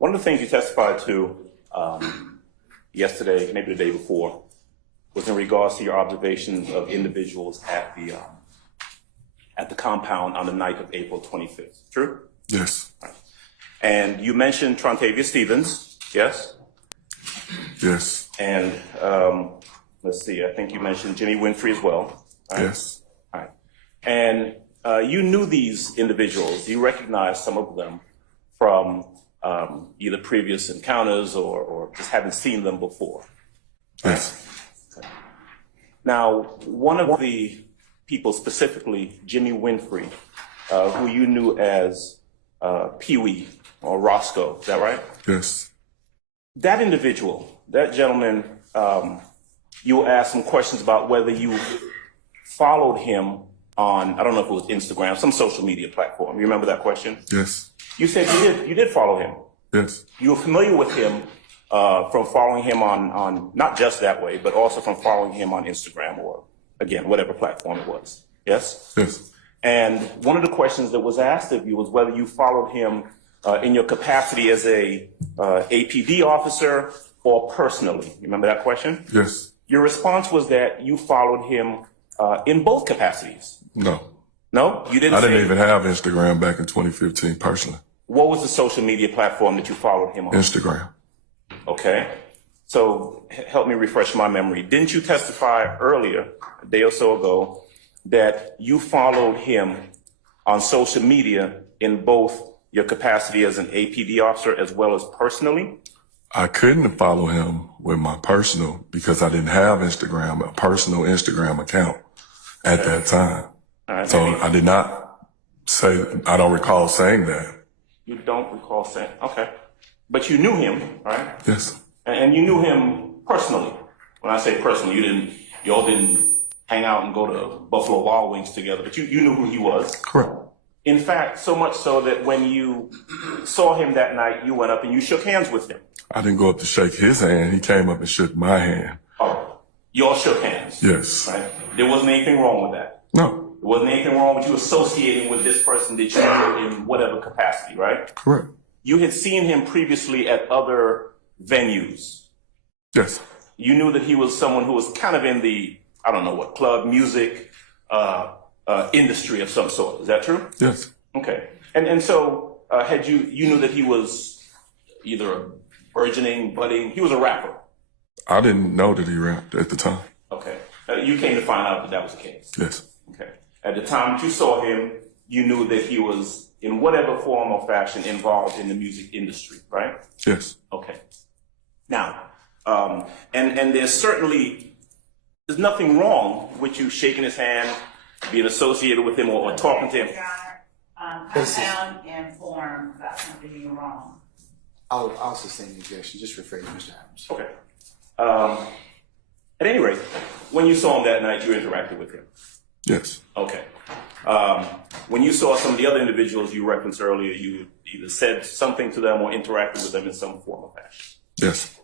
One of the things you testified to yesterday, maybe the day before, was in regards to your observations of individuals at the compound on the night of April 25th. True? Yes. Right. And you mentioned Trontavious Stevens, yes? Yes. And let's see, I think you mentioned Jimmy Winfrey as well. Right? Yes. All right. And you knew these individuals. You recognized some of them from either previous encounters or just haven't seen them before. Right? Yes. Okay. Now, one of the people, specifically Jimmy Winfrey, who you knew as Peewee or Roscoe, is that right? Yes. That individual, that gentleman, you were asked some questions about whether you followed him on, I don't know if it was Instagram, some social media platform. You remember that question? Yes. You said you did follow him. Yes. You were familiar with him from following him on not just that way, but also from following him on Instagram or, again, whatever platform it was. Yes? Yes. And one of the questions that was asked of you was whether you followed him in your capacity as a APD officer or personally. You remember that question? Yes. Your response was that you followed him in both capacities. No. No? You didn't I didn't say- even have Instagram back in 2015 personally. What was the social media platform that you followed him on? Instagram. Okay. So help me refresh my memory. Didn't you testify earlier, a day or so ago, that you followed him on social media in both your capacity as an APD officer as well as personally? I couldn't follow him with my personal because I didn't have Instagram, a personal Instagram account at that time. All right, So maybe. I did not say, I don't recall saying that. You don't recall saying, okay. But you knew him, right? Yes. And you knew him personally. When I say personally, you all didn't hang out and go to Buffalo Wild Wings together, but you knew who he was. Correct. In fact, so much so that when you saw him that night, you went up and you shook hands with him. I didn't go up to shake his hand. He came up and shook my hand. Oh, you all shook hands. Yes. Right? There wasn't anything wrong with that. No. There wasn't anything wrong with you associating with this person that you knew in whatever capacity, right? Correct. You had seen him previously at other venues. Yes. You knew that he was someone who was kind of in the, I don't know what, club music industry of some sort. Is that true? Yes. Okay. And so you knew that he was either a burgeoning, budding, he was a rapper. I didn't know that he rapped at the time. Okay. You came to find out that that was the case. Yes. Okay. At the time that you saw him, you knew that he was in whatever form or fashion involved in the music industry, right? Yes. Okay. Now, and there's nothing wrong with you shaking his hand, being associated with him or talking to him. Your Honor, I sound informed about something being wrong. I'll sustain the objection. Just rephrase, Mr. Adams. Okay. At any rate, when you saw him that night, you interacted with him. Yes. Okay. When you saw some of the other individuals you referenced earlier, you either said something to them or interacted with them in some form or fashion. Yes.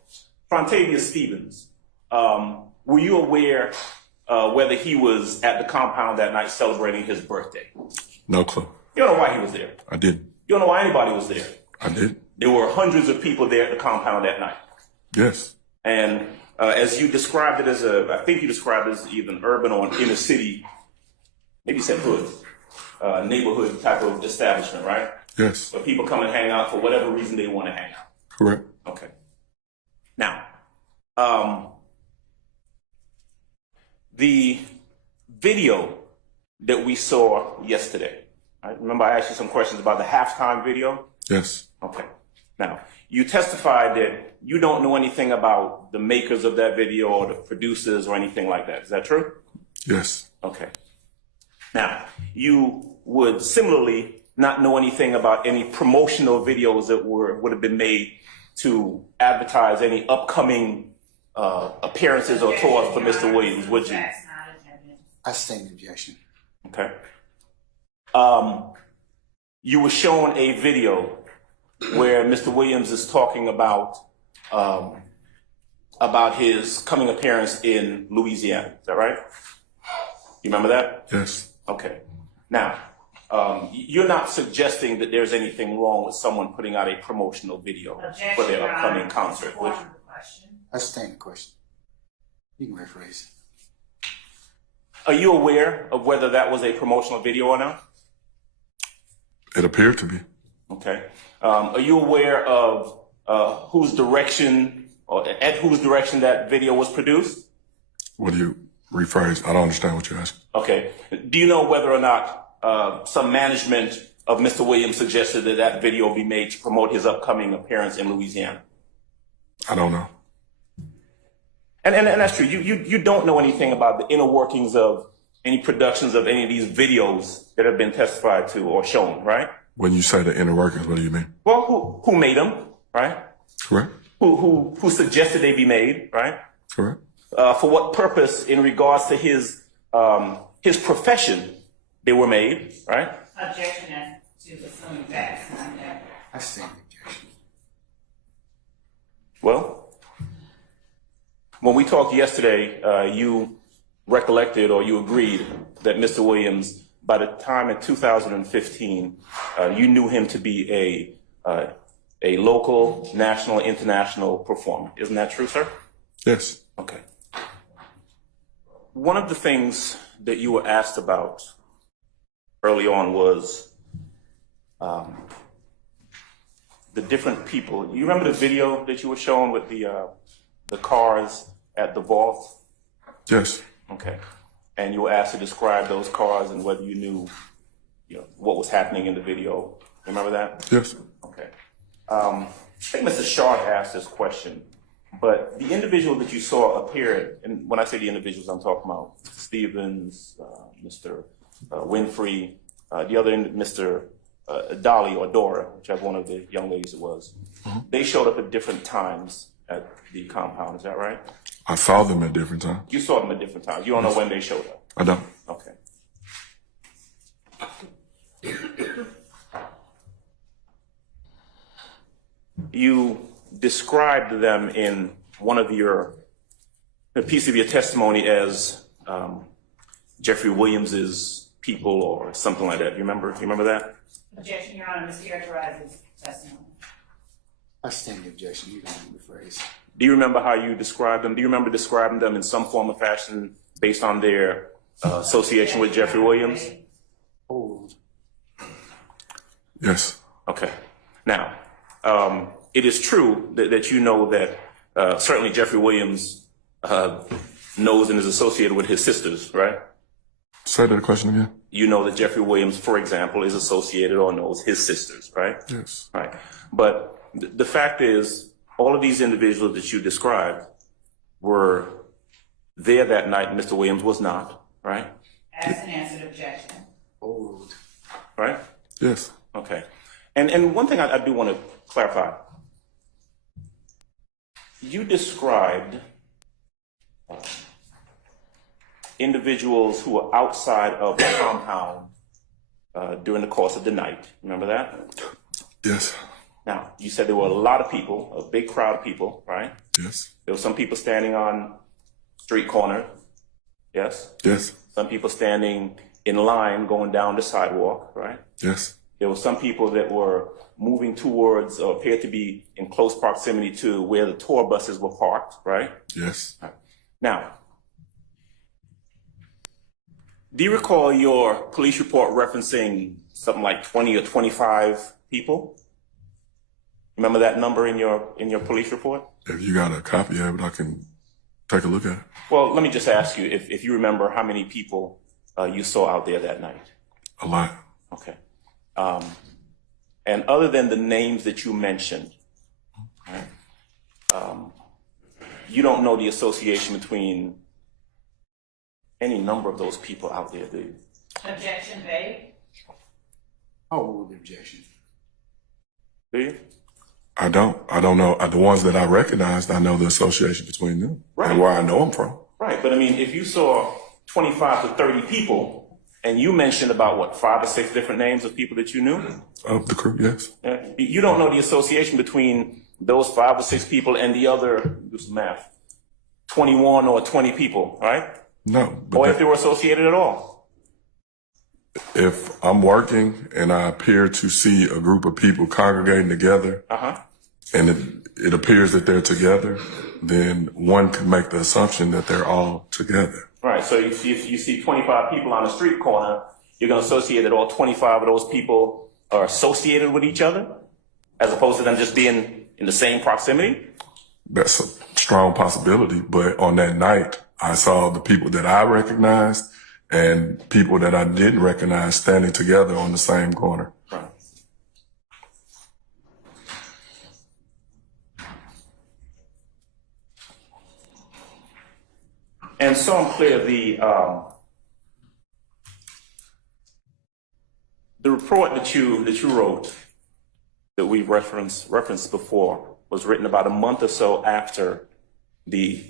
Trontavious Stevens, were you aware whether he was at the compound that night celebrating his birthday? No clue. You don't know why he was there. I didn't. You don't know why anybody was there. I did. There were hundreds of people there at the compound that night. Yes. And as you described it I think you described it as either an urban or an inner city, maybe you said hood, neighborhood type of establishment, right? Yes. Where people come and hang out for whatever reason they want to hang out. Correct. Okay. Now, the video that we saw yesterday, right? Remember I asked you some questions about the halftime video? Yes. Okay. Now, you testified that you don't know anything about the makers of that video or the producers or anything like that. Is that true? Yes. Okay. Now, you would similarly not know anything about any promotional videos that would have been made to advertise any upcoming appearances or tours for Mr. Williams, would you? That's not attendance. I sustain the objection. Okay. You were shown a video where Mr. Williams is talking about his coming appearance in Louisiana. Is that right? You remember that? Yes. Okay. Now, You're not suggesting that there's anything wrong with someone putting out a promotional video for their Your upcoming Honor, concert, form which, of the question. I sustain the question. You can rephrase. are you aware of whether that was a promotional video or not? It appeared to be. Okay. Are you aware of whose direction or at whose direction that video was produced? What do you rephrase? I don't understand what you're asking. Okay. Do you know whether or not some management of Mr. Williams suggested that that video be made to promote his upcoming appearance in Louisiana? I don't know. And that's true. You don't know anything about the inner workings of any productions of any of these videos that have been testified to or shown, right? When you say the inner workings, what do you mean? Well, who made them, right? Correct? Who suggested they be made, right? Correct? For what purpose in regards to his profession they were made, right? Objection as to assuming facts, not that. I sustain the objection. Well, when we talked yesterday, you recollected or you agreed that Mr. Williams, by the time in 2015, you knew him to be a local, national, international performer. Isn't that true, sir? Yes. Okay. One of the things that you were asked about early on was the different people. You remember the video that you were showing with the cars at the vault? Yes. Okay. And you were asked to describe those cars and whether you knew, what was happening in the video. Remember that? Yes. Okay. I think Mr. Sharp asked this question, but the individual that you saw appear, and when I say the individuals, I'm talking about Mr. Stevens, Mr. Winfrey, the other, Mr. Dolly or Dora, whichever one of the young ladies it was. Mm-hmm. They showed up at different times at the compound. Is that right? I saw them at different times. You saw them at different times. You don't know when they showed up. I don't. Okay. You described them in one of a piece of your testimony as Jeffrey Williams's people or something like that. You remember that? Objection, Your Honor, mischaracterizes testimony. I sustain the objection. You can rephrase. Do you remember how you described them? Do you remember describing them in some form or fashion based on their association with Jeffrey Williams? Hold. Yes. Okay. Now, it is true that you know that certainly Jeffrey Williams knows and is associated with his sisters, right? Say that question again. You know that Jeffrey Williams, for example, is associated or knows his sisters, right? Yes. Right. But the fact is, all of these individuals that you described were there that night. Mr. Williams was not, right? As an answered objection. Hold. Right? Yes. Okay. And one thing I do want to clarify. You described individuals who were outside of the compound during the course of the night. Remember that? Yes. Now, you said there were a lot of people, a big crowd of people, right? Yes. There were some people standing on street corners, yes? Yes. Some people standing in line going down the sidewalk, right? Yes. There were some people that were moving towards or appeared to be in close proximity to where the tour buses were parked, right? Yes. Now, do you recall your police report referencing something like 20 or 25 people? Remember that number in your police report? If you got a copy of it, I can take a look at it. Well, let me just ask you if you remember how many people you saw out there that night. A lot. Okay. And other than the names that you mentioned, right, you don't know the association between any number of those people out there, do you? Objection vague. I'll hold the objection. Do you? I don't know. The ones that I recognized, I know the association between them Right. and where I know them from. Right, but I mean, if you saw 25 to 30 people, and you mentioned about, what, 5 or 6 different names of people that you knew? Of the crew, yes. You don't know the association between those 5 or 6 people and the other, do some math, 21 or 20 people, right? No. But Or if they were associated at all. If I'm working and I appear to see a group of people congregating together, and it appears that they're together, then one could make the assumption that they're all together. Right. So if you see 25 people on the street corner, you're going to associate that all 25 of those people are associated with each other, as opposed to them just being in the same proximity? That's a strong possibility. But on that night, I saw the people that I recognized and people that I didn't recognize standing together on the same corner. Right. And so I'm clear, the report that you wrote, that we referenced before, was written about a month or so after the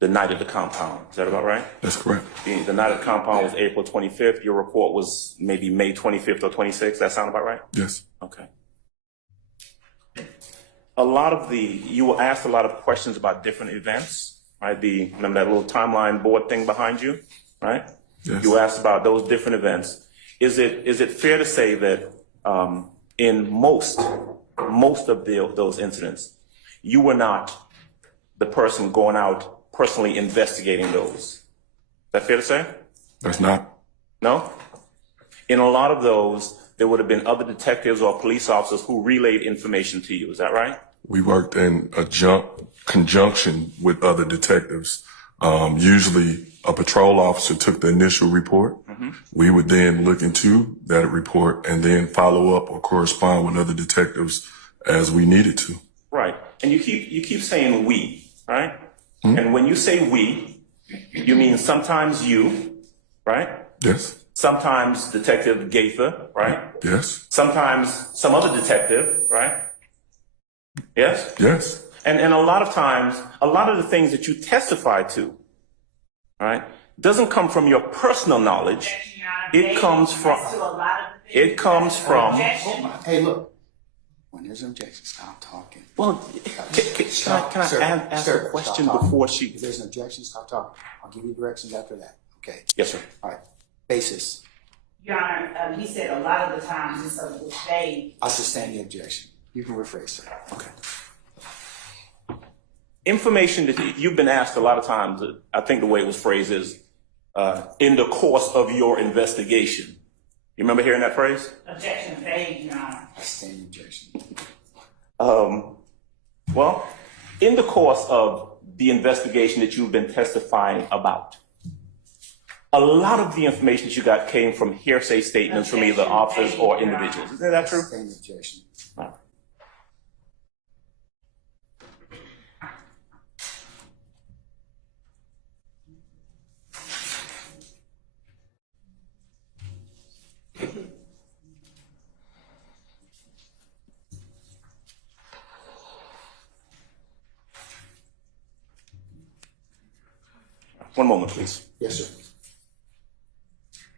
night at the compound. Is that about right? That's correct. The night at the compound was April 25th. Your report was maybe May 25th or 26th. That sound about right? Yes. Okay. You were asked a lot of questions about different events, right? Remember that little timeline board thing behind you, right? Yes. You were asked about those different events. Is it fair to say that in most of those incidents, you were not the person going out personally investigating those? Is that fair to say? That's not. No? In a lot of those, there would have been other detectives or police officers who relayed information to you. Is that right? We worked in a conjunction with other detectives. Usually a patrol officer took the initial report. We would then look into that report and then follow up or correspond with other detectives as we needed to. Right. And you keep saying we, right? And when you say we, you mean sometimes you, right? Yes. Sometimes Detective Gaither, right? Yes. Sometimes some other detective, right? Yes? Yes. And a lot of times, a lot of the things that you testify to, right, doesn't come from your personal knowledge. It comes from, Hey, look. When there's an objection, stop talking. well, can I ask a question before she? If there's an objection, stop talking. I'll give you directions after that. Okay. Yes, sir. All right. Basis. Your Honor, he said a lot of the times it's a mistake. I sustain the objection. You can rephrase, sir. Okay. Information that you've been asked a lot of times, I think the way it was phrased is, in the course of your investigation. You remember hearing that phrase? Objection vague, Your Honor. I sustain the objection. Well, in the course of the investigation that you've been testifying about, a lot of the information that you got came from hearsay statements from either officers or individuals. Isn't that true? I sustain the objection. One moment, please. Yes, sir.